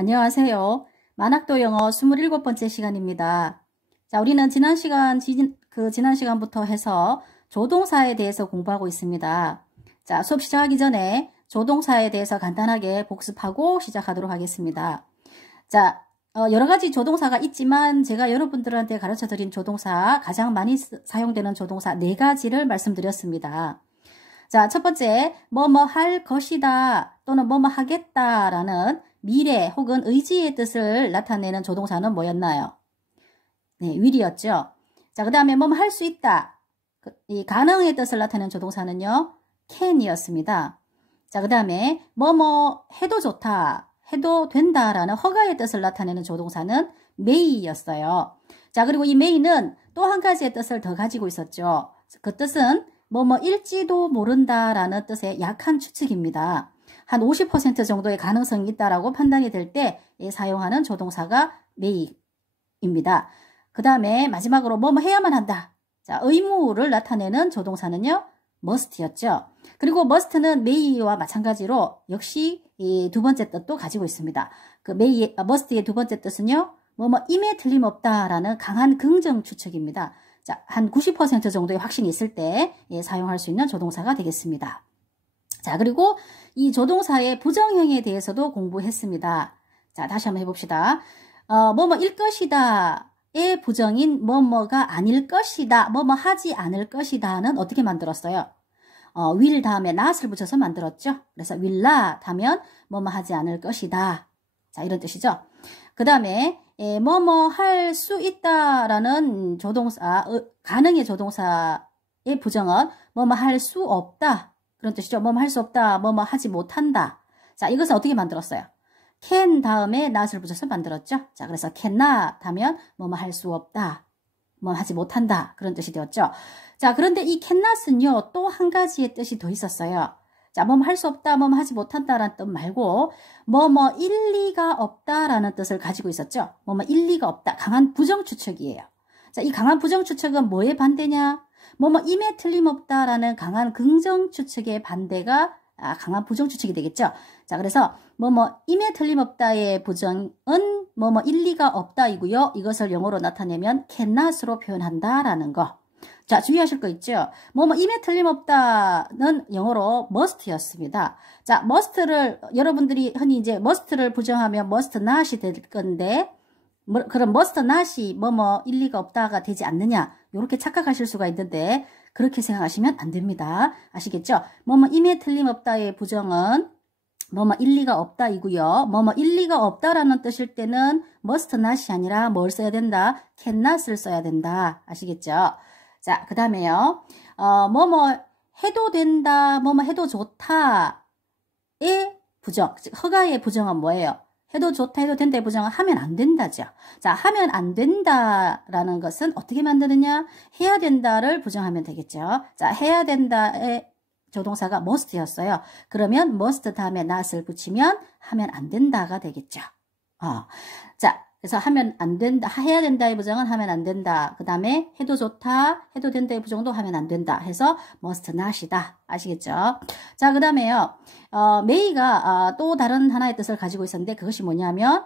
안녕하세요. 만학도 영어 27번째 시간입니다. 자, 우리는 지난 시간부터 해서 조동사에 대해서 공부하고 있습니다. 자, 수업 시작하기 전에 조동사에 대해서 간단하게 복습하고 시작하도록 하겠습니다. 자, 여러 가지 조동사가 있지만 제가 여러분들한테 가르쳐 드린 조동사, 가장 많이 사용되는 조동사 4가지를 말씀드렸습니다. 자, 첫 번째, 뭐뭐 할 것이다 또는 뭐뭐 하겠다라는 미래 혹은 의지의 뜻을 나타내는 조동사는 뭐였나요? 네, will이었죠. 자, 그 다음에 뭐뭐 할 수 있다. 이 가능의 뜻을 나타내는 조동사는요, can이었습니다. 자, 그 다음에 뭐뭐 해도 좋다, 해도 된다라는 허가의 뜻을 나타내는 조동사는 may였어요. 자, 그리고 이 may는 또 한 가지의 뜻을 더 가지고 있었죠. 그 뜻은 뭐뭐일지도 모른다라는 뜻의 약한 추측입니다. 한 50% 정도의 가능성이 있다라고 판단이 될 때 사용하는 조동사가 may입니다. 그 다음에 마지막으로 뭐뭐 해야만 한다. 자, 의무를 나타내는 조동사는요, must였죠. 그리고 must는 may와 마찬가지로 역시 이 두 번째 뜻도 가지고 있습니다. 그 must의 두 번째 뜻은요, 뭐뭐임에 틀림없다라는 강한 긍정 추측입니다. 자, 한 90% 정도의 확신이 있을 때 사용할 수 있는 조동사가 되겠습니다. 자, 그리고 이 조동사의 부정형에 대해서도 공부했습니다. 자, 다시 한번 해봅시다. 뭐뭐일 것이다의 부정인 뭐뭐가 아닐 것이다, 뭐뭐 하지 않을 것이다는 어떻게 만들었어요? will 다음에 not을 붙여서 만들었죠. 그래서 will not 하면 뭐뭐 하지 않을 것이다. 자, 이런 뜻이죠. 그 다음에 뭐뭐 할 수 있다라는 조동사, 가능의 조동사의 부정은 뭐뭐 할 수 없다. 그런 뜻이죠. 뭐뭐 할 수 없다, 뭐뭐 하지 못한다. 자, 이것은 어떻게 만들었어요? can 다음에 not을 붙여서 만들었죠. 자, 그래서 cannot 하면 뭐뭐 할 수 없다, 뭐 하지 못한다. 그런 뜻이 되었죠. 자, 그런데 이 cannot은요, 또 한 가지의 뜻이 더 있었어요. 자, 뭐뭐 할 수 없다, 뭐뭐 하지 못한다라는 뜻 말고 뭐뭐 일리가 없다라는 뜻을 가지고 있었죠. 뭐뭐 일리가 없다, 강한 부정 추측이에요. 자, 이 강한 부정 추측은 뭐의 반대냐? 뭐뭐 임에 틀림없다라는 강한 긍정 추측의 반대가 강한 부정 추측이 되겠죠. 자, 그래서 뭐뭐 임에 틀림없다의 부정은 뭐뭐 일리가 없다이고요. 이것을 영어로 나타내면 cannot으로 표현한다라는 거. 자, 주의하실 거 있죠? 뭐뭐 임에 틀림없다는 영어로 must였습니다. 자, must를 여러분들이 흔히 이제 must를 부정하면 must not이 될 건데, 그럼 must not이 뭐뭐 일리가 없다가 되지 않느냐, 이렇게 착각하실 수가 있는데 그렇게 생각하시면 안 됩니다. 아시겠죠? 뭐뭐 임에 틀림없다의 부정은 뭐뭐 일리가 없다이고요. 뭐뭐 일리가 없다라는 뜻일 때는 must not이 아니라 뭘 써야 된다? cannot을 써야 된다. 아시겠죠? 자, 그 다음에요. 뭐뭐 해도 된다, 뭐뭐 해도 좋다의 부정, 즉 허가의 부정은 뭐예요? 해도 좋다, 해도 된다의 부정은 하면 안 된다죠. 자, 하면 안 된다라는 것은 어떻게 만드느냐? 해야 된다를 부정하면 되겠죠. 자, 해야 된다의 조동사가 must였어요. 그러면 must 다음에 not을 붙이면 하면 안 된다가 되겠죠. 자, 그래서 하면 안 된다, 해야 된다의 부정은 하면 안 된다. 그 다음에 해도 좋다, 해도 된다의 부정도 하면 안 된다 해서 must not이다. 아시겠죠? 자, 그 다음에요. may가 또 다른 하나의 뜻을 가지고 있었는데 그것이 뭐냐면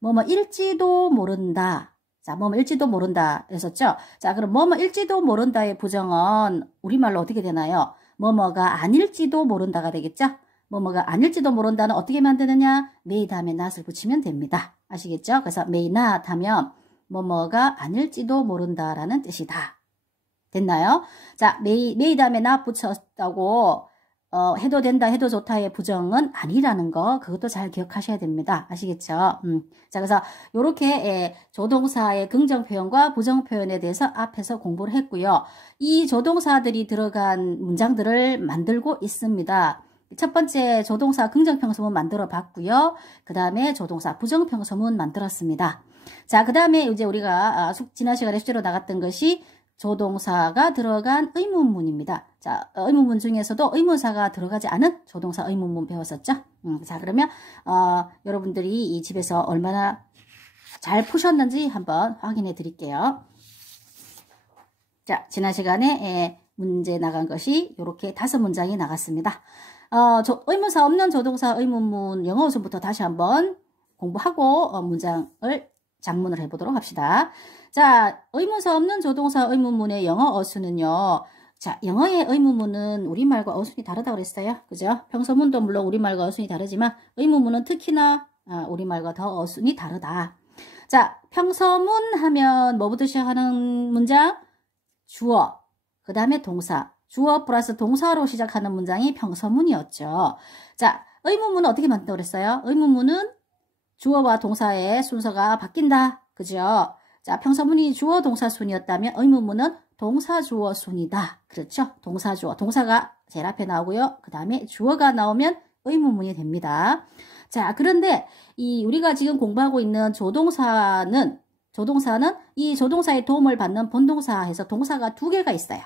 뭐뭐 일지도 모른다. 자, 뭐뭐 일지도 모른다 했었죠? 자, 그럼 뭐뭐 일지도 모른다의 부정은 우리말로 어떻게 되나요? 뭐뭐가 아닐지도 모른다가 되겠죠? 뭐뭐가 아닐지도 모른다는 어떻게 만드느냐? may 다음에 not을 붙이면 됩니다. 아시겠죠? 그래서 may not 하면 뭐뭐가 아닐지도 모른다라는 뜻이다. 됐나요? 자, may 다음에 not 붙였다고 해도 된다, 해도 좋다의 부정은 아니라는 거, 그것도 잘 기억하셔야 됩니다. 아시겠죠? 자, 그래서 요렇게 조동사의 긍정 표현과 부정 표현에 대해서 앞에서 공부를 했고요. 이 조동사들이 들어간 문장들을 만들고 있습니다. 첫 번째 조동사 긍정평서문 만들어 봤고요. 그 다음에 조동사 부정평서문 만들었습니다. 자, 그 다음에 이제 우리가 지난 시간에 숙제로 나갔던 것이 조동사가 들어간 의문문입니다. 자, 의문문 중에서도 의문사가 들어가지 않은 조동사 의문문 배웠었죠. 자, 그러면 여러분들이 이 집에서 얼마나 잘 푸셨는지 한번 확인해 드릴게요. 자, 지난 시간에 문제 나간 것이 이렇게 5문장이 나갔습니다. 의문사 없는 조동사 의문문 영어우선부터 다시 한번 공부하고 문장을 작문을 해보도록 합시다. 자, 의문사 없는 조동사 의문문의 영어 어순은요. 자, 영어의 의문문은 우리말과 어순이 다르다고 그랬어요. 그죠? 평서문도 물론 우리말과 어순이 다르지만 의문문은 특히나 우리말과 더 어순이 다르다. 자, 평서문 하면 뭐부터 시작하는 문장? 주어, 그 다음에 동사. 주어 플러스 동사로 시작하는 문장이 평서문이었죠. 자, 의문문은 어떻게 만든다고 그랬어요? 의문문은 주어와 동사의 순서가 바뀐다. 그죠? 자, 평서문이 주어 동사 순이었다면 의문문은 동사 주어 순이다. 그렇죠? 동사 주어. 동사가 제일 앞에 나오고요. 그 다음에 주어가 나오면 의문문이 됩니다. 자, 그런데 우리가 지금 공부하고 있는 조동사는 이 조동사의 도움을 받는 본동사에서 동사가 2개가 있어요.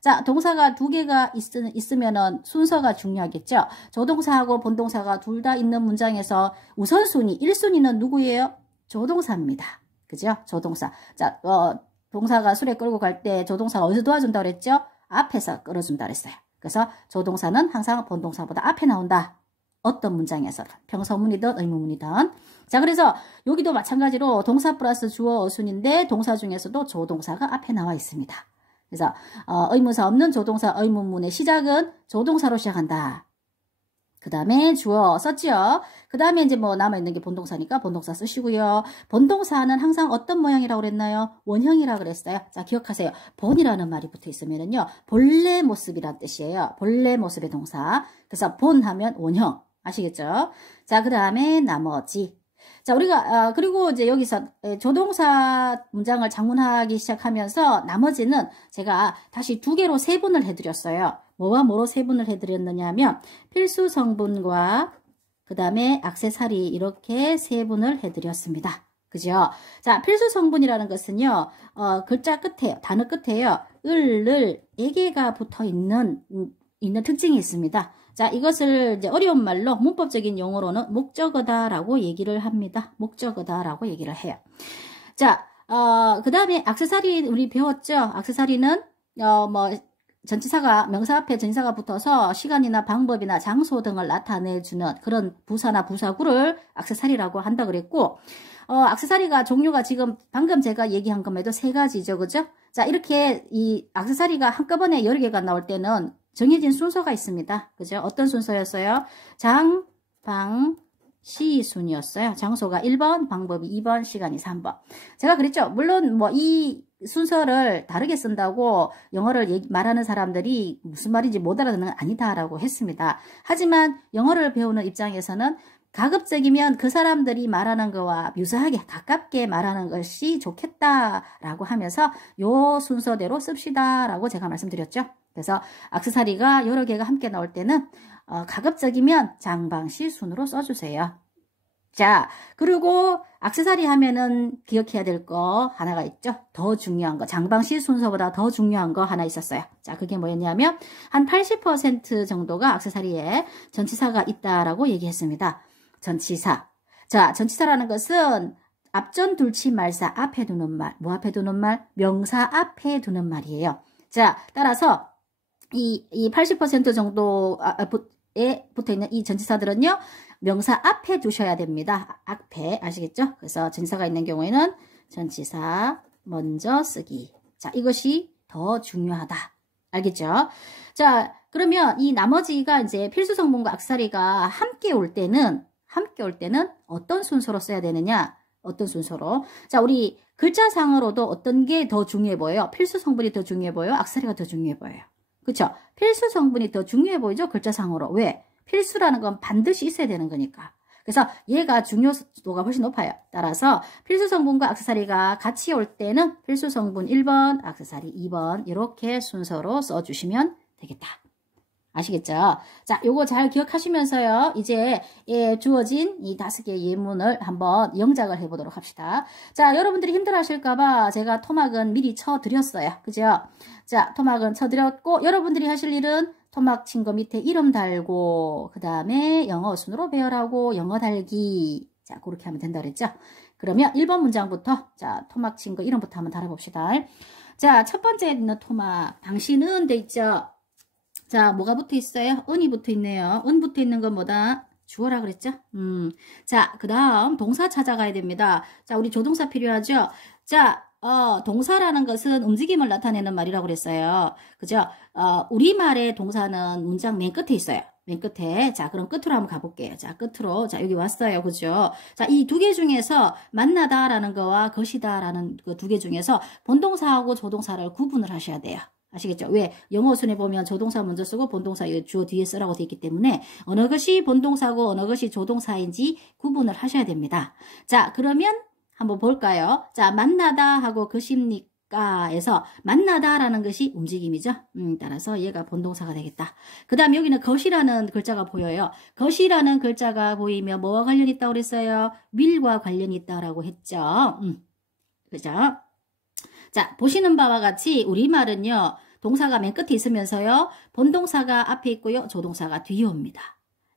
자, 동사가 2개가 있으면은 순서가 중요하겠죠. 조동사하고 본동사가 둘 다 있는 문장에서 우선순위, 1순위는 누구예요? 조동사입니다. 그죠? 조동사. 자, 동사가 수레 끌고 갈 때 조동사가 어디서 도와준다고 그랬죠? 앞에서 끌어준다고 그랬어요. 그래서 조동사는 항상 본동사보다 앞에 나온다. 어떤 문장에서든. 평서문이든 의문문이든. 자, 그래서 여기도 마찬가지로 동사 플러스 주어 어순인데 동사 중에서도 조동사가 앞에 나와 있습니다. 그래서 의문사 없는 조동사 의문문의 시작은 조동사로 시작한다. 그 다음에 주어 썼죠. 그 다음에 이제 뭐 남아있는 게 본동사니까 본동사 쓰시고요. 본동사는 항상 어떤 모양이라고 그랬나요? 원형이라고 그랬어요. 자, 기억하세요. 본이라는 말이 붙어 있으면은요. 본래 모습이란 뜻이에요. 본래 모습의 동사. 그래서 본 하면 원형. 아시겠죠? 자, 그 다음에 나머지. 자, 우리가 그리고 이제 여기서 조동사 문장을 작문하기 시작하면서 나머지는 제가 다시 2개로 세분을 해드렸어요. 뭐와 뭐로 세분을 해드렸느냐 하면 필수 성분과 그 다음에 액세서리 이렇게 세분을 해드렸습니다. 그죠? 자, 필수 성분이라는 것은요, 글자 끝에, 단어 끝에요, 에게가 붙어 있는 특징이 있습니다. 자, 이것을 이제 어려운 말로 문법적인 용어로는 목적어다라고 얘기를 합니다. 목적어다라고 얘기를 해요. 자, 그 다음에 액세서리 우리 배웠죠? 액세서리는, 전치사가, 명사 앞에 전치사가 붙어서 시간이나 방법이나 장소 등을 나타내주는 그런 부사나 부사구를 액세서리라고 한다 그랬고, 액세서리가 종류가 지금 방금 제가 얘기한 것에도 3가지죠. 그죠? 자, 이렇게 이 액세서리가 한꺼번에 여러 개가 나올 때는 정해진 순서가 있습니다. 그죠? 어떤 순서였어요? 장, 방, 시 순이었어요. 장소가 1번, 방법이 2번, 시간이 3번. 제가 그랬죠. 물론 뭐 이 순서를 다르게 쓴다고 영어를 말하는 사람들이 무슨 말인지 못 알아듣는 건 아니다라고 했습니다. 하지만 영어를 배우는 입장에서는 가급적이면 그 사람들이 말하는 거와 유사하게 가깝게 말하는 것이 좋겠다라고 하면서 요 순서대로 씁시다라고 제가 말씀드렸죠. 그래서 액세서리가 여러 개가 함께 나올 때는 가급적이면 장방시 순으로 써주세요. 자, 그리고 액세서리 하면은 기억해야 될 거 하나가 있죠. 더 중요한 거, 장방시 순서보다 더 중요한 거 하나 있었어요. 자, 그게 뭐였냐면 한 80% 정도가 액세서리에 전치사가 있다라고 얘기했습니다. 전치사. 자, 전치사라는 것은 앞전 둘치 말사 앞에 두는 말. 뭐 앞에 두는 말? 명사 앞에 두는 말이에요. 자, 따라서 이 80% 정도에 붙어있는 이 전치사들은요, 명사 앞에 두셔야 됩니다. 앞에, 아시겠죠? 그래서 전치사가 있는 경우에는 전치사 먼저 쓰기. 자, 이것이 더 중요하다. 알겠죠? 자, 그러면 이 나머지가 이제 필수 성분과 액세서리가 함께 올 때는 어떤 순서로 써야 되느냐? 어떤 순서로? 자, 우리 글자상으로도 어떤 게 더 중요해 보여요? 필수 성분이 더 중요해 보여요? 액세서리가 더 중요해 보여요? 그쵸? 필수 성분이 더 중요해 보이죠? 글자상으로. 왜? 필수라는 건 반드시 있어야 되는 거니까. 그래서 얘가 중요도가 훨씬 높아요. 따라서 필수 성분과 액세서리가 같이 올 때는 필수 성분 1번, 액세서리 2번 이렇게 순서로 써주시면 되겠다. 아시겠죠? 자, 요거 잘 기억하시면서요. 이제 주어진 이 5개의 예문을 한번 영작을 해보도록 합시다. 자, 여러분들이 힘들어하실까봐 제가 토막은 미리 쳐드렸어요. 그죠? 자, 토막은 쳐드렸고 여러분들이 하실 일은 토막 친 거 밑에 이름 달고 그 다음에 영어 순으로 배열하고 영어 달기. 자, 그렇게 하면 된다 그랬죠? 그러면 1번 문장부터 자, 토막 친 거 이름부터 한번 달아봅시다. 자, 첫 번째 있는 토막 당신은 돼 있죠? 자, 뭐가 붙어 있어요? 은이 붙어 있네요. 은 붙어 있는 건 뭐다? 주어라 그랬죠? 자, 그 다음 동사 찾아가야 됩니다. 자, 우리 조동사 필요하죠? 자, 동사라는 것은 움직임을 나타내는 말이라고 그랬어요. 그죠? 우리말의 동사는 문장 맨 끝에 있어요. 맨 끝에. 자, 그럼 끝으로 한번 가볼게요. 자, 끝으로. 자, 여기 왔어요. 그죠? 자, 이 두 개 중에서 만나다라는 거와 것이다라는 그 두 개 중에서 본동사하고 조동사를 구분을 하셔야 돼요. 아시겠죠? 왜? 영어 순에 보면 조동사 먼저 쓰고 본동사 주어 뒤에 쓰라고 되어 있기 때문에 어느 것이 본동사고 어느 것이 조동사인지 구분을 하셔야 됩니다. 자, 그러면 한번 볼까요? 자, 만나다 하고 것입니까? 에서 만나다라는 것이 움직임이죠. 따라서 얘가 본동사가 되겠다. 그 다음 여기는 것이라는 글자가 보여요. 것이라는 글자가 보이면 뭐와 관련이 있다고 그랬어요? will과 관련이 있다라고 했죠. 그죠? 자, 보시는 바와 같이 우리말은요, 동사가 맨 끝에 있으면서요, 본동사가 앞에 있고요, 조동사가 뒤에 옵니다.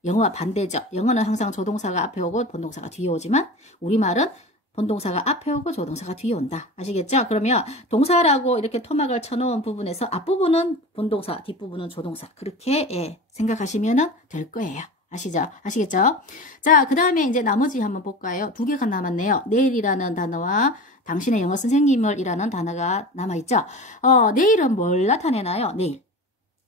영어와 반대죠. 영어는 항상 조동사가 앞에 오고 본동사가 뒤에 오지만 우리말은 본동사가 앞에 오고 조동사가 뒤에 온다. 아시겠죠? 그러면 동사라고 이렇게 토막을 쳐놓은 부분에서 앞부분은 본동사, 뒷부분은 조동사. 그렇게 생각하시면 될 거예요. 아시죠? 아시겠죠? 자, 그 다음에 이제 나머지 한번 볼까요? 두 개가 남았네요. 내일이라는 단어와 당신의 영어 선생님을 이라는 단어가 남아있죠. 내일은 뭘 나타내나요? 내일.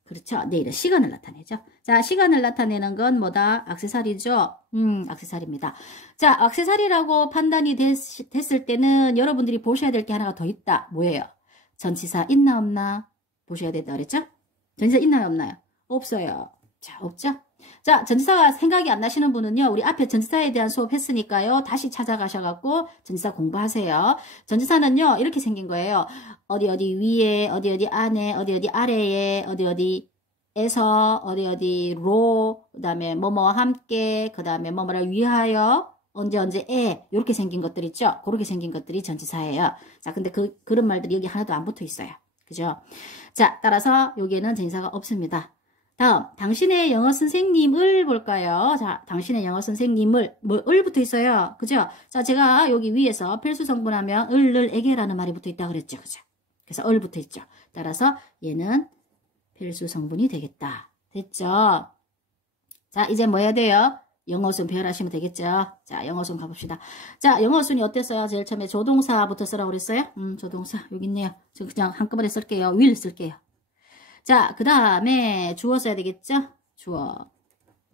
그렇죠. 내일은 시간을 나타내죠. 자, 시간을 나타내는 건 뭐다? 액세서리죠. 액세서리입니다. 자, 액세서리라고 판단이 됐을 때는 여러분들이 보셔야 될 게 하나가 더 있다. 뭐예요? 전치사 있나 없나? 보셔야 된다 그랬죠? 전치사 있나요 없나요? 없어요. 자, 없죠? 자, 전치사가 생각이 안 나시는 분은요, 우리 앞에 전치사에 대한 수업 했으니까요, 다시 찾아가셔갖고 전치사 공부하세요. 전치사는요, 이렇게 생긴 거예요. 어디 어디 위에, 어디 어디 안에, 어디 어디 아래에, 어디 어디에서, 어디 어디로, 그 다음에 뭐뭐 함께, 그 다음에 뭐뭐를 위하여, 언제 언제에, 이렇게 생긴 것들 있죠? 그렇게 생긴 것들이 전치사예요. 자, 근데 그런 말들이 여기 하나도 안 붙어 있어요. 그죠? 자, 따라서 여기에는 전치사가 없습니다. 다음, 당신의 영어 선생님을 볼까요? 자, 당신의 영어 선생님을, 을 붙어 있어요. 그죠? 자, 제가 여기 위에서 필수 성분하면 을에게라는 말이 붙어 있다 그랬죠. 그죠? 그래서 을 붙어 있죠. 따라서 얘는 필수 성분이 되겠다. 됐죠? 자, 이제 뭐 해야 돼요? 영어순 배열하시면 되겠죠? 자, 영어순 가봅시다. 자, 영어순이 어땠어요? 제일 처음에 조동사부터 쓰라고 그랬어요? 조동사. 여기 있네요. 저 그냥 한꺼번에 쓸게요. will 쓸게요. 자, 그 다음에 주어 써야 되겠죠? 주어.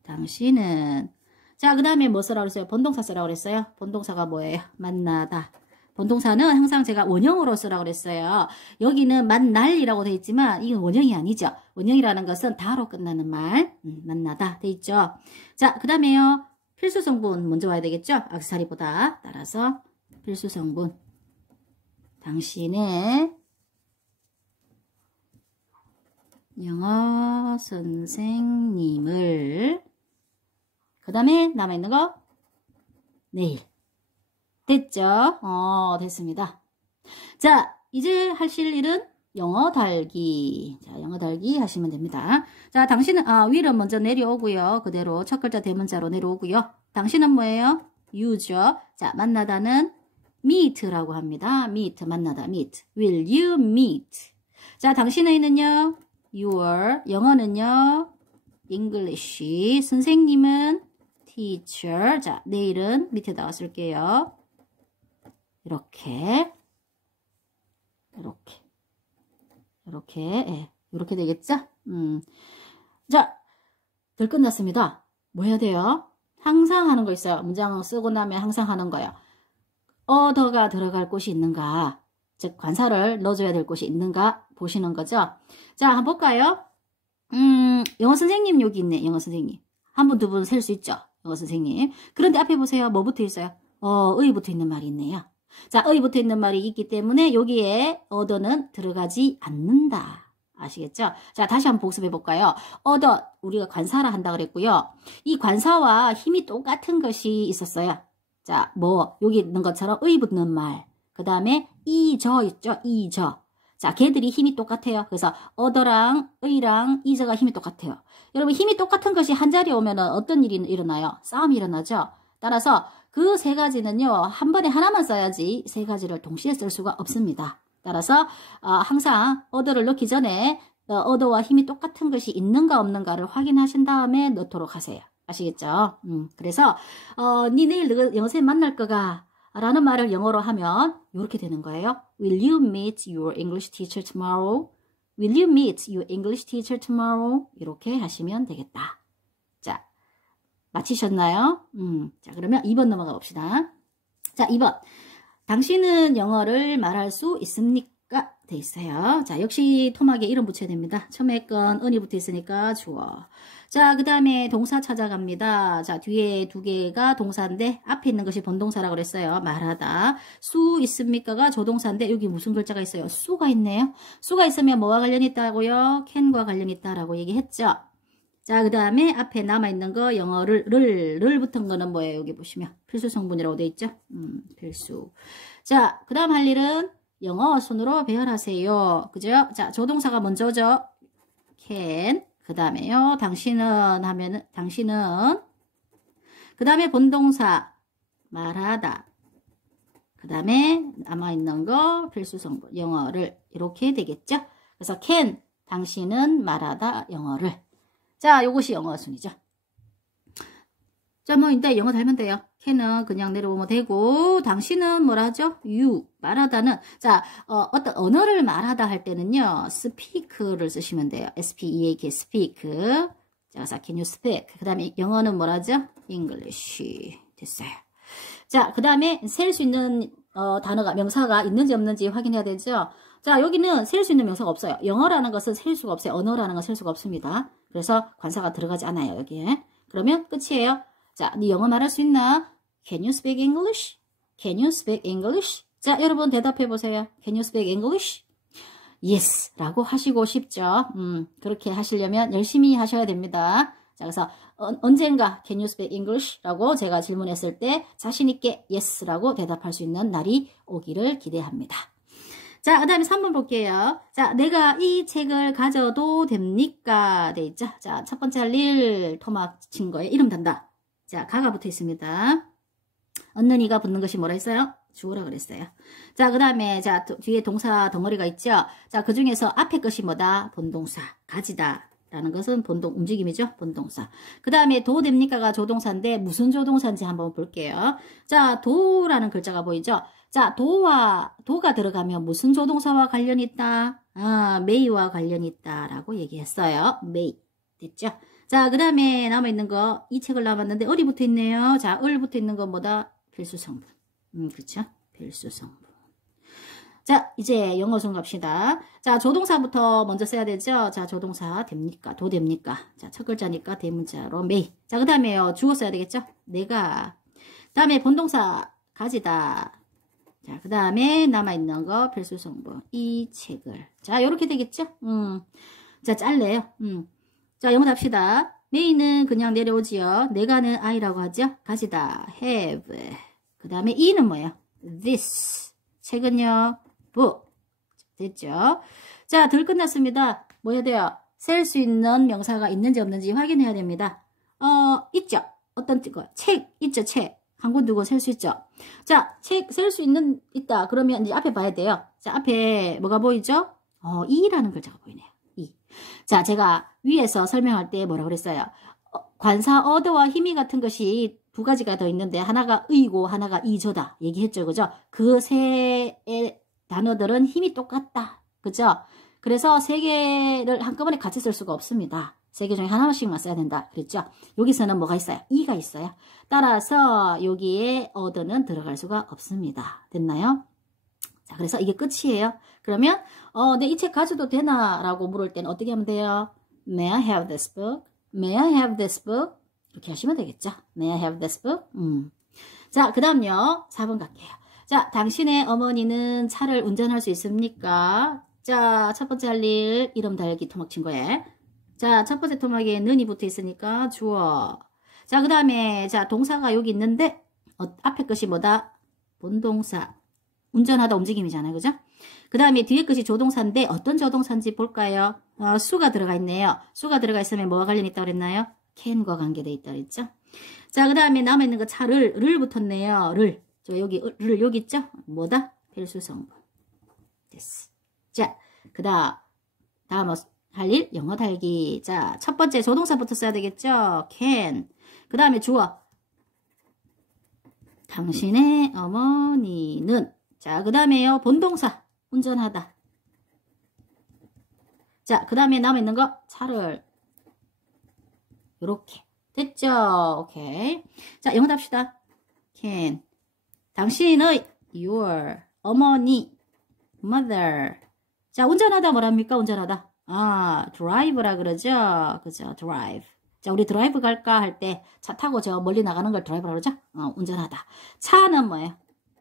당신은. 자, 그 다음에 뭐 쓰라고 그랬어요? 본동사 쓰라고 그랬어요? 본동사가 뭐예요? 만나다. 본동사는 항상 제가 원형으로 쓰라고 그랬어요. 여기는 만날이라고 돼 있지만 이건 원형이 아니죠. 원형이라는 것은 다로 끝나는 말. 만나다 돼 있죠. 자, 그 다음에요. 필수 성분 먼저 와야 되겠죠? 액세서리보다. 따라서 필수 성분. 당신의 영어 선생님을 그 다음에 남아있는 거 내일. 됐죠? 됐습니다. 자, 이제 하실 일은 영어 달기. 자, 영어 달기 하시면 됩니다. 자, 당신은 will은 먼저 내려오고요. 그대로 첫 글자 대문자로 내려오고요. 당신은 뭐예요? you죠. 자, 만나다는 meet라고 합니다. meet, 만나다, meet. Will you meet? 자, 당신의는요? your, 영어는요, English, 선생님은 teacher. 자, 내일은 밑에다가 쓸게요. 이렇게, 예, 이렇게 되겠죠? 자, 들 끝났습니다. 뭐 해야 돼요? 항상 하는 거 있어요. 문장 쓰고 나면 항상 하는 거예요. 어더가 들어갈 곳이 있는가? 즉, 관사를 넣어줘야 될 곳이 있는가? 보시는 거죠. 자, 한번 볼까요? 영어 선생님 여기 있네. 영어 선생님. 한 분, 두 분 셀 수 있죠. 영어 선생님. 그런데 앞에 보세요. 뭐 붙어 있어요? 의 붙어 있는 말이 있네요. 자, 의 붙어 있는 말이 있기 때문에 여기에 other는 들어가지 않는다. 아시겠죠? 자, 다시 한번 복습해 볼까요? other, 우리가 관사라 한다 그랬고요. 이 관사와 힘이 똑같은 것이 있었어요. 자, 뭐 여기 있는 것처럼 의 붙는 말. 그 다음에 이저 있죠? 이저. 자, 걔들이 힘이 똑같아요. 그래서 other랑 의랑 이저가 힘이 똑같아요. 여러분, 힘이 똑같은 것이 한 자리에 오면 어떤 일이 일어나요? 싸움이 일어나죠? 따라서 그 세 가지는요, 한 번에 하나만 써야지 세 가지를 동시에 쓸 수가 없습니다. 따라서 항상 other를 넣기 전에 other와 힘이 똑같은 것이 있는가 없는가를 확인하신 다음에 넣도록 하세요. 아시겠죠? 그래서 니 내일 영어 선생님 만날 거가 라는 말을 영어로 하면 이렇게 되는 거예요. Will you meet your English teacher tomorrow? Will you meet your English teacher tomorrow? 이렇게 하시면 되겠다. 자, 마치셨나요? 자, 그러면 2번 넘어가 봅시다. 자, 2번. 당신은 영어를 말할 수 있습니까? 돼 있어요. 자, 역시 토막에 이름 붙여야 됩니다. 처음에 건 은이 붙어 있으니까 주어. 자, 그 다음에 동사 찾아갑니다. 자, 뒤에 두 개가 동사인데 앞에 있는 것이 본동사라고 그랬어요. 말하다. 수 있습니까가 조동사인데 여기 무슨 글자가 있어요? 수가 있네요. 수가 있으면 뭐와 관련이 있다고요? can과 관련이 있다라고 얘기했죠. 자, 그 다음에 앞에 남아있는 거 영어를 를 붙은 거는 뭐예요? 여기 보시면 필수 성분이라고 돼 있죠. 필수. 자, 그 다음 할 일은 영어 순으로 배열하세요. 그죠? 자, 조동사가 먼저죠. can. 그 다음에요. 당신은 하면은 당신은. 그 다음에 본동사 말하다. 그 다음에 남아있는 거 필수 성분 영어를 이렇게 되겠죠. 그래서 can 당신은 말하다 영어를. 자, 요것이 영어 순이죠. 자, 뭐 근데 영어 달면 돼요. can은 그냥 내려오면 되고 당신은 뭐라 하죠? you 말하다는 자 어떤 언어를 말하다 할 때는요 speak를 쓰시면 돼요. speak speak. 자, can you speak? 그 다음에 영어는 뭐라 하죠? English 됐어요. 자, 그 다음에 셀 수 있는 단어가 명사가 있는지 없는지 확인해야 되죠. 자, 여기는 셀 수 있는 명사가 없어요. 영어라는 것은 셀 수가 없어요. 언어라는 건 셀 수가 없습니다. 그래서 관사가 들어가지 않아요 여기에. 그러면 끝이에요. 자, 네 영어 말할 수 있나? Can you speak English? Can you speak English? 자, 여러분 대답해 보세요. Can you speak English? Yes 라고 하시고 싶죠. 그렇게 하시려면 열심히 하셔야 됩니다. 자, 그래서 언젠가 Can you speak English? 라고 제가 질문했을 때 자신있게 Yes 라고 대답할 수 있는 날이 오기를 기대합니다. 자, 그 다음에 3번 볼게요. 자, 내가 이 책을 가져도 됩니까? 돼 있죠. 자, 첫 번째 할 일 토막 친 거에 이름 단다. 자, 가가 붙어 있습니다. 얻는 이가 붙는 것이 뭐라 했어요? 주어라 그랬어요. 자, 그 다음에 자 뒤에 동사 덩어리가 있죠. 자, 그 중에서 앞에 것이 뭐다? 본동사. 가지다. 라는 것은 본동 움직임이죠. 본동사. 그 다음에 도 됩니까가 조동사인데 무슨 조동사인지 한번 볼게요. 자, 도라는 글자가 보이죠. 자, 도가 들어가면 무슨 조동사와 관련이 있다? may와 관련이 있다라고 얘기했어요. may. 됐죠? 자, 그 다음에 남아있는 거, 이 책을 남았는데, 을이 붙어 있네요. 자, 을 붙어 있는 건 뭐다? 필수 성분. 그쵸? 필수 성분. 자, 이제 영어순 갑시다. 자, 조동사부터 먼저 써야 되죠? 자, 조동사 됩니까? 도 됩니까? 자, 첫 글자니까 대문자로 may. 자, 그 다음에요. 주어 써야 되겠죠? 내가. 다음에 본동사 가지다. 자, 그 다음에 남아있는 거 필수 성분. 이 책을. 자, 요렇게 되겠죠? 자, 짤래요. 자, 영어 합시다. may는 그냥 내려오지요. 내가는 I라고 하죠. 가지다. have. 그 다음에 E는 뭐예요? this. 책은요. book. 됐죠? 자, 덜 끝났습니다. 뭐 해야 돼요? 셀 수 있는 명사가 있는지 없는지 확인해야 됩니다. 있죠? 어떤 거? 책 있죠? 책. 한 권, 두 권 셀 수 있죠? 자, 책 셀 수 있다. 그러면 이제 앞에 봐야 돼요. 자, 앞에 뭐가 보이죠? E라는 글자가 보이네요. E. 자, 제가 위에서 설명할 때 뭐라고 그랬어요? 관사 어드와 힘이 같은 것이 두 가지가 더 있는데 하나가 의고 하나가 이저다 얘기했죠. 그죠? 그 세 단어들은 힘이 똑같다. 그죠? 그래서 세 개를 한꺼번에 같이 쓸 수가 없습니다. 세 개 중에 하나씩만 써야 된다. 그랬죠? 여기서는 뭐가 있어요? 이가 있어요. 따라서 여기에 어드는 들어갈 수가 없습니다. 됐나요? 자, 그래서 이게 끝이에요. 그러면 내 이 책 가져도 되나? 라고 물을 때는 어떻게 하면 돼요? May I have this book? May I have this book? 이렇게 하시면 되겠죠. May I have this book? 자, 그 다음요. 4번 갈게요. 자, 당신의 어머니는 차를 운전할 수 있습니까? 자, 첫 번째 할 일, 이름 달기 토막 친거에. 자, 첫 번째 토막에 는이 붙어 있으니까 주어. 자, 그 다음에, 자, 동사가 여기 있는데, 앞에 것이 뭐다? 본동사. 운전하다 움직임이잖아요. 그죠? 그 다음에 뒤에 것이 조동사인데, 어떤 조동사인지 볼까요? 수가 들어가 있네요. 수가 들어가 있으면 뭐와 관련이 있다고 그랬나요? can과 관계되어 있다고 그랬죠? 자, 그 다음에 남아있는 거 차를, 를 붙었네요. 를. 저 여기, 여기 있죠? 뭐다? 필수성분. 됐어. 자, 그 다음 할 일, 영어 달기. 자, 첫 번째 조동사부터 써야 되겠죠? can. 그 다음에 주어. 당신의 어머니는. 자, 그 다음에요. 본동사. 운전하다. 자, 그 다음에 남아있는 거. 차를. 요렇게. 됐죠? 오케이. 자, 영어 답시다. can. 당신의 your 어머니 mother. 자, 운전하다 뭐랍니까? 운전하다. 아, drive라 그러죠? 그죠? drive. 자, 우리 드라이브 갈까 할 때 차 타고 저 멀리 나가는 걸 드라이브라 그러죠? 운전하다. 차는 뭐예요?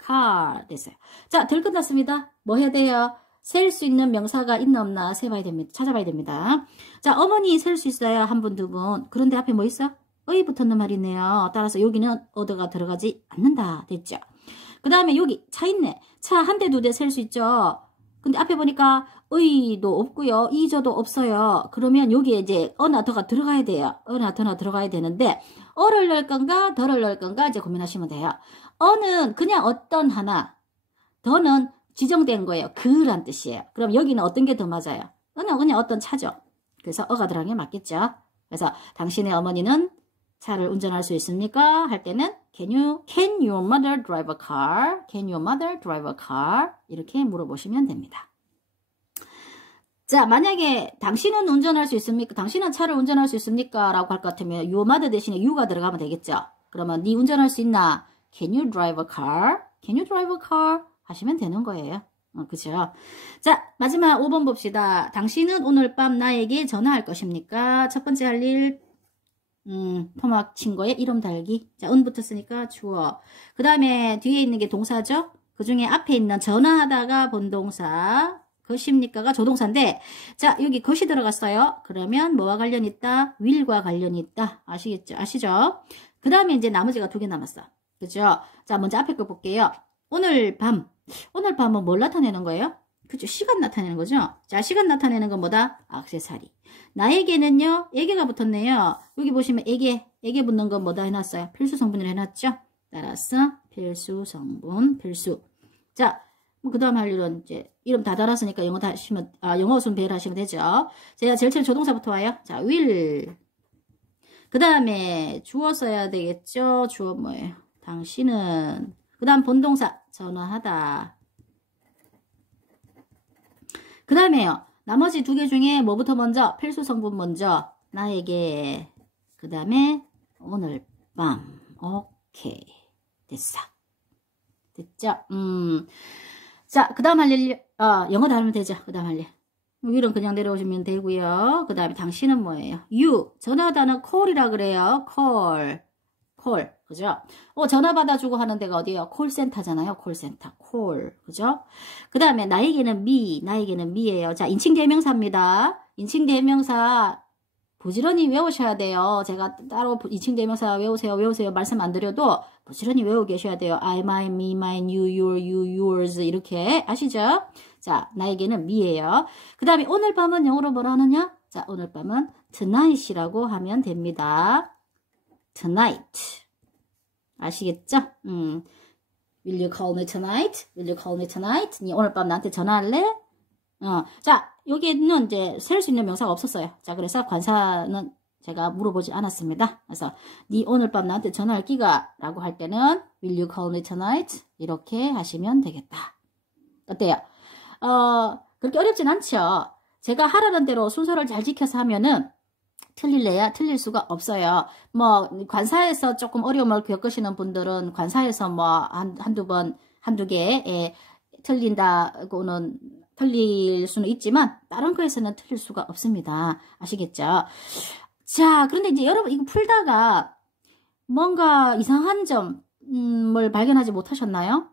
car 됐어요. 자, 덜 끝났습니다. 뭐 해야 돼요? 셀 수 있는 명사가 있나 없나 세봐야 됩니다. 찾아봐야 됩니다. 자, 어머니 셀 수 있어요. 한 분, 두 분. 그런데 앞에 뭐 있어? 의 붙었는 말이네요. 따라서 여기는 어드가 들어가지 않는다. 됐죠? 그 다음에 여기 차 있네. 차 한 대, 두 대 셀 수 있죠? 근데 앞에 보니까 의도 없고요. 이저도 없어요. 그러면 여기에 이제 어나 더가 들어가야 돼요. 어나 더나 들어가야 되는데 어를 넣을 건가 더를 넣을 건가 이제 고민하시면 돼요. 어는 그냥 어떤 하나, 더는 지정된 거예요. 그란 뜻이에요. 그럼 여기는 어떤 게 더 맞아요? 어는 그냥 어떤 차죠. 그래서 어가 들어간 게 맞겠죠. 그래서 당신의 어머니는 차를 운전할 수 있습니까? 할 때는 can your mother drive a car? Can your mother drive a car? 이렇게 물어보시면 됩니다. 자, 만약에 당신은 운전할 수 있습니까? 당신은 차를 운전할 수 있습니까? 라고 할 것 같으면 your mother 대신에 you가 들어가면 되겠죠. 그러면 네 운전할 수 있나? Can you drive a car? Can you drive a car? 하시면 되는 거예요. 그죠? 자, 마지막 5번 봅시다. 당신은 오늘 밤 나에게 전화할 것입니까? 첫 번째 할 일, 토막 친구의 이름 달기. 자, 은 붙었으니까 주어. 그 다음에 뒤에 있는 게 동사죠? 그 중에 앞에 있는 전화하다가 본동사, 것입니까가 조동사인데, 자, 여기 것이 들어갔어요. 그러면 뭐와 관련이 있다? will과 관련이 있다. 아시겠죠? 아시죠? 그 다음에 이제 나머지가 두 개 남았어. 그죠? 자, 먼저 앞에 거 볼게요. 오늘 밤은 뭘 나타내는 거예요? 그죠? 시간 나타내는 거죠? 자, 시간 나타내는 건 뭐다? 액세서리. 나에게는요, 에게가 붙었네요. 여기 보시면 에게 붙는 건 뭐다 해놨어요? 필수 성분을 해놨죠? 따라서 필수 성분, 필수. 자, 그 다음 할 일은 이제 이름 다 달았으니까 영어 하시면, 영어 순 배열 하시면 되죠. 제가 제일 처음 조동사부터 와요. 자, will. 그 다음에 주어 써야 되겠죠? 주어 뭐예요? 당신은. 그 다음 본동사, 전화하다. 그 다음에요. 나머지 두 개 중에 뭐부터 먼저? 필수 성분 먼저. 나에게. 그 다음에 오늘 밤. 오케이. 됐어. 됐죠? 자, 그 다음 할 일, 영어 다 하면 되죠. 그 다음 할 일. 위로 그냥 내려오시면 되고요. 그 다음에 당신은 뭐예요? you. 전화하다는 call이라 그래요. call. 그죠? 전화 받아주고 하는 데가 어디예요? 콜센터잖아요. 콜센터. call. 그죠? 그 다음에 나에게는 me예요. 자, 인칭대명사입니다. 인칭대명사 부지런히 외우셔야 돼요. 제가 따로 인칭대명사 외우세요 말씀 안 드려도 부지런히 외우고 계셔야 돼요. I, mine, me, mine, you, your, you, yours 이렇게 아시죠? 자, 나에게는 me예요. 그 다음에 오늘 밤은 영어로 뭐라 하느냐? 자, 오늘 밤은 tonight이라고 하면 됩니다. tonight. 아시겠죠? Will you call me tonight? Will you call me tonight? 니 오늘 밤 나한테 전화할래? 자, 여기에는 이제 셀 수 있는 명사가 없었어요. 자, 그래서 관사는 제가 물어보지 않았습니다. 그래서 니 오늘 밤 나한테 전화할 끼가? 라고 할 때는 Will you call me tonight? 이렇게 하시면 되겠다. 어때요? 그렇게 어렵진 않죠? 제가 하라는 대로 순서를 잘 지켜서 하면은 틀릴래야 틀릴 수가 없어요. 뭐 관사에서 조금 어려움을 겪으시는 분들은 관사에서 뭐 한두 개 틀린다고는 틀릴 수는 있지만 다른 거에서는 틀릴 수가 없습니다. 아시겠죠? 자, 그런데 이제 여러분 이거 풀다가 뭔가 이상한 점을 발견하지 못하셨나요?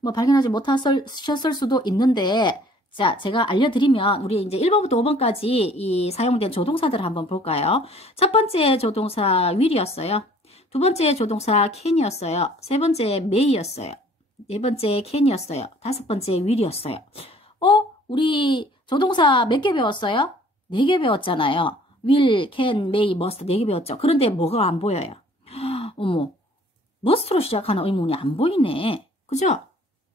뭐 발견하지 못하셨을 수도 있는데, 자, 제가 알려드리면 우리 이제 1번부터 5번까지 이 사용된 조동사들을 한번 볼까요? 첫 번째 조동사 will이었어요. 두 번째 조동사 can이었어요. 세 번째 may였어요. 네 번째 can이었어요. 다섯 번째 will이었어요. 우리 조동사 몇 개 배웠어요? 4개 배웠잖아요. will, can, may, must 4개 배웠죠. 그런데 뭐가 안 보여요? 어머, must로 시작하는 의문이 안 보이네. 그죠?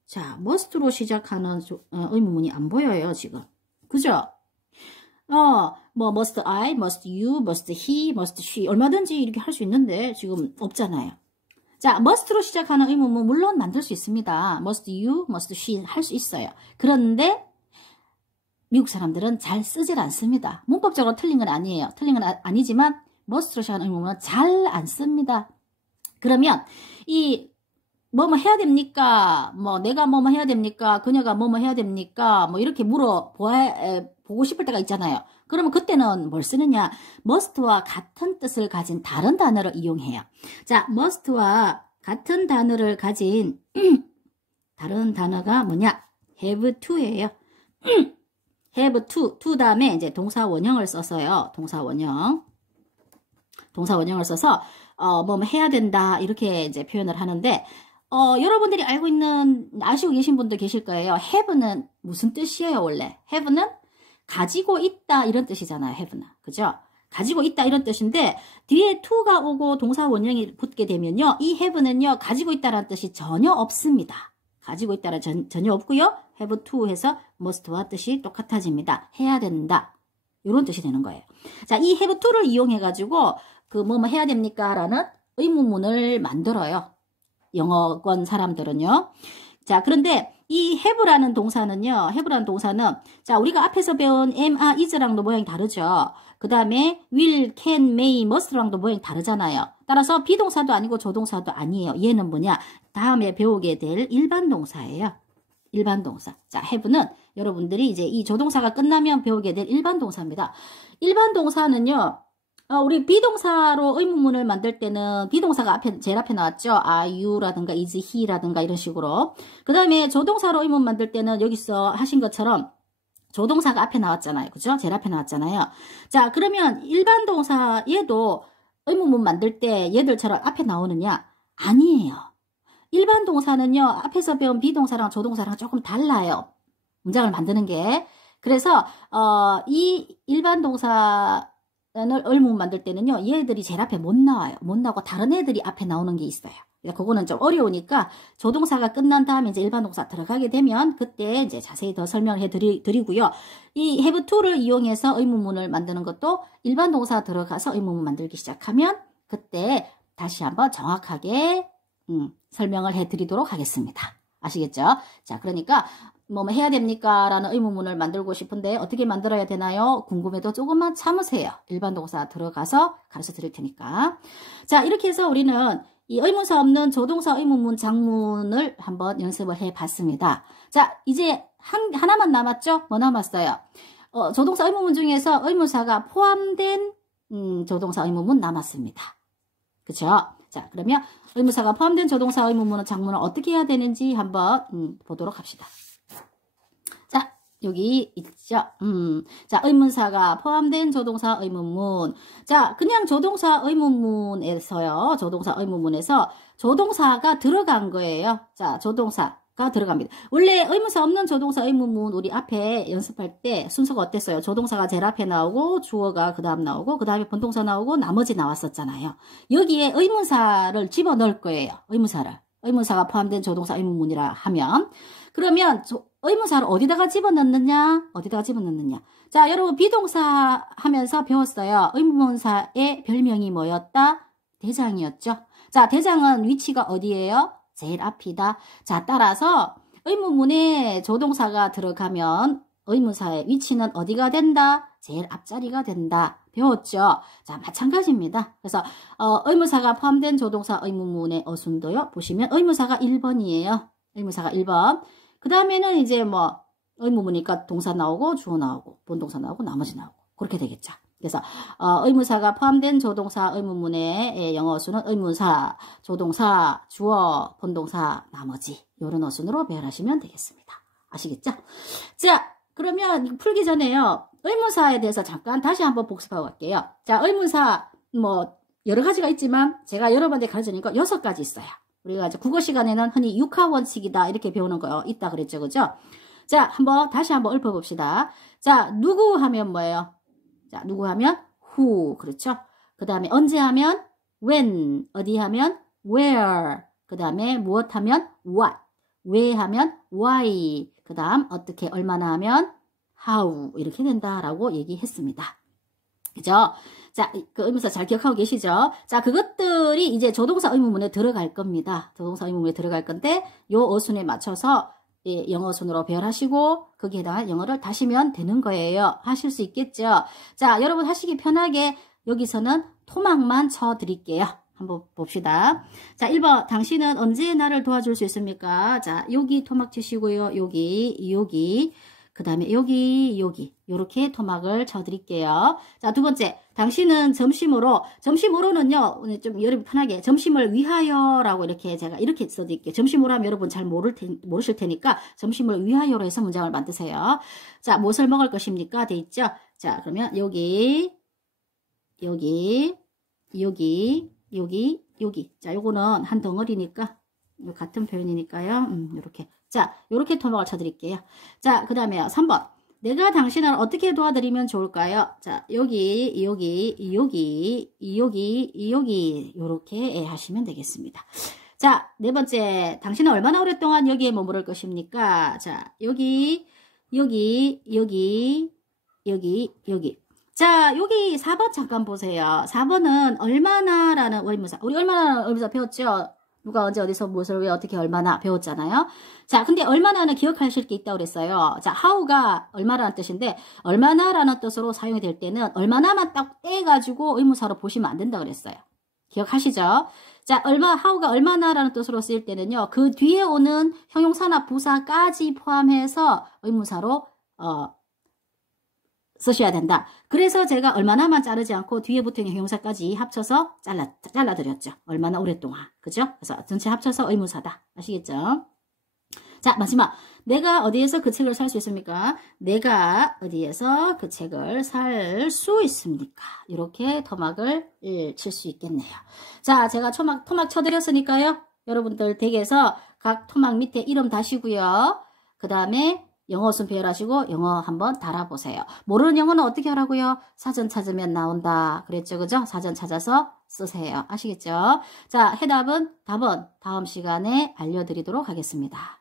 자, must로 시작하는 의문문이 안 보여요, 지금. 그죠? 뭐 must I, must you, must he, must she 얼마든지 이렇게 할 수 있는데 지금 없잖아요. 자, must로 시작하는 의문문 물론 만들 수 있습니다. must you, must she 할 수 있어요. 그런데 미국 사람들은 잘 쓰질 않습니다. 문법적으로 틀린 건 아니에요. 틀린 건 아니지만 must로 시작하는 의문문은 잘 안 씁니다. 그러면 이 뭐뭐 해야 됩니까? 뭐 내가 뭐뭐 해야 됩니까? 그녀가 뭐뭐 해야 됩니까? 뭐 이렇게 보고 싶을 때가 있잖아요. 그러면 그때는 뭘 쓰느냐? must와 같은 뜻을 가진 다른 단어를 이용해요. 자, must와 같은 단어를 가진 다른 단어가 뭐냐? have to예요. have to 다음에 이제 동사 원형을 써서요. 동사 원형을 써서 뭐 해야 된다 이렇게 이제 표현을 하는데 여러분들이 아시고 계신 분도 계실 거예요. have는 무슨 뜻이에요, 원래? have는 가지고 있다 이런 뜻이잖아요, have는. 그죠? 가지고 있다 이런 뜻인데 뒤에 to가 오고 동사 원형이 붙게 되면요. 이 have는요. 가지고 있다라는 뜻이 전혀 없습니다. 가지고 있다는 전혀 없고요. have to 해서 must와 뜻이 똑같아집니다. 해야 된다. 이런 뜻이 되는 거예요. 자, 이 have to를 이용해 가지고 뭐뭐 해야 됩니까? 라는 의문문을 만들어요. 영어권 사람들은요. 자, 그런데 이 have라는 동사는요. 자, 우리가 앞에서 배운 am, are, is랑도 모양이 다르죠. 그 다음에 will, can, may, must랑도 모양이 다르잖아요. 따라서 비동사도 아니고 조동사도 아니에요. 얘는 뭐냐? 다음에 배우게 될 일반 동사예요. 일반 동사. 자, have는 여러분들이 이제 이 조동사가 끝나면 배우게 될 일반 동사입니다. 일반 동사는요. 우리 비동사로 의문문을 만들 때는 비동사가 제일 앞에 나왔죠. are you라든가 is he라든가 이런 식으로. 그 다음에 조동사로 의문 만들 때는 여기서 하신 것처럼 조동사가 앞에 나왔잖아요. 그죠? 제일 앞에 나왔잖아요. 자, 그러면 일반 동사 얘도 의문문 만들 때 얘들처럼 앞에 나오느냐? 아니에요. 일반 동사는요. 앞에서 배운 비동사랑 조동사랑 조금 달라요. 문장을 만드는 게. 그래서 이 일반 동사 의문문 만들 때는요. 얘들이 제일 앞에 못 나와요. 못 나오고 다른 애들이 앞에 나오는 게 있어요. 그거는 좀 어려우니까 조동사가 끝난 다음에 이제 일반 동사 들어가게 되면 그때 이제 자세히 더 설명을 해드리고요. 이 have to를 이용해서 의문문을 만드는 것도 일반 동사 들어가서 의문문 만들기 시작하면 그때 다시 한번 정확하게 설명을 해드리도록 하겠습니다. 아시겠죠? 자, 그러니까 뭐 해야 됩니까? 라는 의문문을 만들고 싶은데 어떻게 만들어야 되나요? 궁금해도 조금만 참으세요. 일반 동사 들어가서 가르쳐 드릴 테니까. 자, 이렇게 해서 우리는 이 의문사 없는 조동사 의문문 장문을 한번 연습을 해 봤습니다. 자, 이제 하나만 남았죠? 뭐 남았어요? 조동사 의문문 중에서 의문사가 포함된 조동사 의문문 남았습니다. 그쵸? 자, 그러면 의문사가 포함된 조동사 의문문은 장문을 어떻게 해야 되는지 한번 보도록 합시다. 자, 여기 있죠. 자, 의문사가 포함된 조동사 의문문. 자, 그냥 조동사 의문문에서요. 조동사 의문문에서 조동사가 들어간 거예요. 자, 조동사가 들어갑니다. 원래 의문사 없는 조동사 의문문 우리 앞에 연습할 때 순서가 어땠어요? 조동사가 제일 앞에 나오고 주어가 그 다음 나오고 그 다음에 본동사 나오고 나머지 나왔었잖아요. 여기에 의문사를 집어넣을 거예요. 의문사가 포함된 조동사 의문문이라 하면 그러면 의문사를 어디다가 집어넣느냐? 자, 여러분 비동사 하면서 배웠어요. 의문사의 별명이 뭐였다? 대장이었죠. 자, 대장은 위치가 어디예요? 제일 앞이다. 자, 따라서 의문문에 조동사가 들어가면 의문사의 위치는 어디가 된다? 제일 앞자리가 된다. 배웠죠? 자, 마찬가지입니다. 그래서 의문사가 포함된 조동사 의문문의 어순도요. 보시면 의문사가 1번이에요. 의문사가 1번. 그 다음에는 이제 뭐 의문문이니까 동사 나오고 주어 나오고 본동사 나오고 나머지 나오고 그렇게 되겠죠. 그래서 의문사가 포함된 조동사 의문문의 영어 어순은 의문사, 조동사, 주어, 본동사, 나머지 이런 어순으로 배열하시면 되겠습니다. 아시겠죠? 자, 그러면 풀기 전에요. 의문사에 대해서 잠깐 다시 한번 복습하고 갈게요. 자, 의문사 뭐 여러 가지가 있지만 제가 여러분한테 가르치니까 6가지 있어요. 우리가 이제 국어 시간에는 흔히 육하원칙이다 이렇게 배우는 거 있다 그랬죠. 그죠? 자, 다시 한번 읊어봅시다. 자, 누구 하면 뭐예요? 자, 누구 하면 who. 그렇죠? 그 다음에 언제 하면 when. 어디 하면 where. 그 다음에 무엇 하면 what. 왜 하면 why. 그 다음 어떻게 얼마나 하면 how 이렇게 된다라고 얘기했습니다. 그죠? 자, 그 의문사 잘 기억하고 계시죠? 자, 그것들이 이제 조동사 의문문에 들어갈 겁니다. 조동사 의문문에 들어갈 건데 요 어순에 맞춰서 영어 순으로 배열하시고 거기에 해당한 영어를 다시면 되는 거예요. 하실 수 있겠죠? 자, 여러분 하시기 편하게 여기서는 토막만 쳐 드릴게요. 한번 봅시다. 자, 1번. 당신은 언제 나를 도와줄 수 있습니까? 자, 여기 토막 치시고요. 여기. 그 다음에 여기. 요렇게 토막을 쳐 드릴게요. 자, 두 번째. 당신은 점심으로는요, 좀 여러분 편하게, 점심을 위하여라고 이렇게 제가 이렇게 써드릴게요. 점심으로 하면 여러분 잘 모르실 테니까, 점심을 위하여로 해서 문장을 만드세요. 자, 무엇을 먹을 것입니까? 돼 있죠? 자, 그러면 여기. 자, 요거는 한 덩어리니까, 같은 표현이니까요. 요렇게. 자, 요렇게 토막을 쳐드릴게요. 자, 그 다음에 3번. 내가 당신을 어떻게 도와드리면 좋을까요? 자, 여기, 요렇게 하시면 되겠습니다. 자, 네 번째. 당신은 얼마나 오랫동안 여기에 머무를 것입니까? 자, 여기. 자, 여기 4번 잠깐 보세요. 4번은 얼마나라는 의문사. 우리 얼마나라는 의문사 배웠죠? 누가 언제 어디서 무엇을 왜 어떻게 얼마나 배웠잖아요. 자, 근데 얼마나는 기억하실 게 있다고 그랬어요. 자, how가 얼마라는 뜻인데 얼마나라는 뜻으로 사용이 될 때는 얼마나만 딱 떼가지고 의문사로 보시면 안 된다고 그랬어요. 기억하시죠? 자, how가 얼마나라는 뜻으로 쓰일 때는요. 그 뒤에 오는 형용사나 부사까지 포함해서 의문사로 쓰셔야 된다. 그래서 제가 얼마나만 자르지 않고 뒤에 붙은 형용사까지 합쳐서 잘라드렸죠. 얼마나 오랫동안. 그죠? 그래서 전체 합쳐서 의문사다. 아시겠죠? 자, 마지막. 내가 어디에서 그 책을 살 수 있습니까? 내가 어디에서 그 책을 살 수 있습니까? 이렇게 토막을 칠 수 있겠네요. 자, 제가 토막 쳐드렸으니까요. 여러분들 댁에서 각 토막 밑에 이름 다시고요. 그 다음에 영어 어순 배열하시고 영어 한번 달아보세요. 모르는 영어는 어떻게 하라고요? 사전 찾으면 나온다. 그랬죠, 그죠? 사전 찾아서 쓰세요. 아시겠죠? 자, 답은 다음 시간에 알려드리도록 하겠습니다.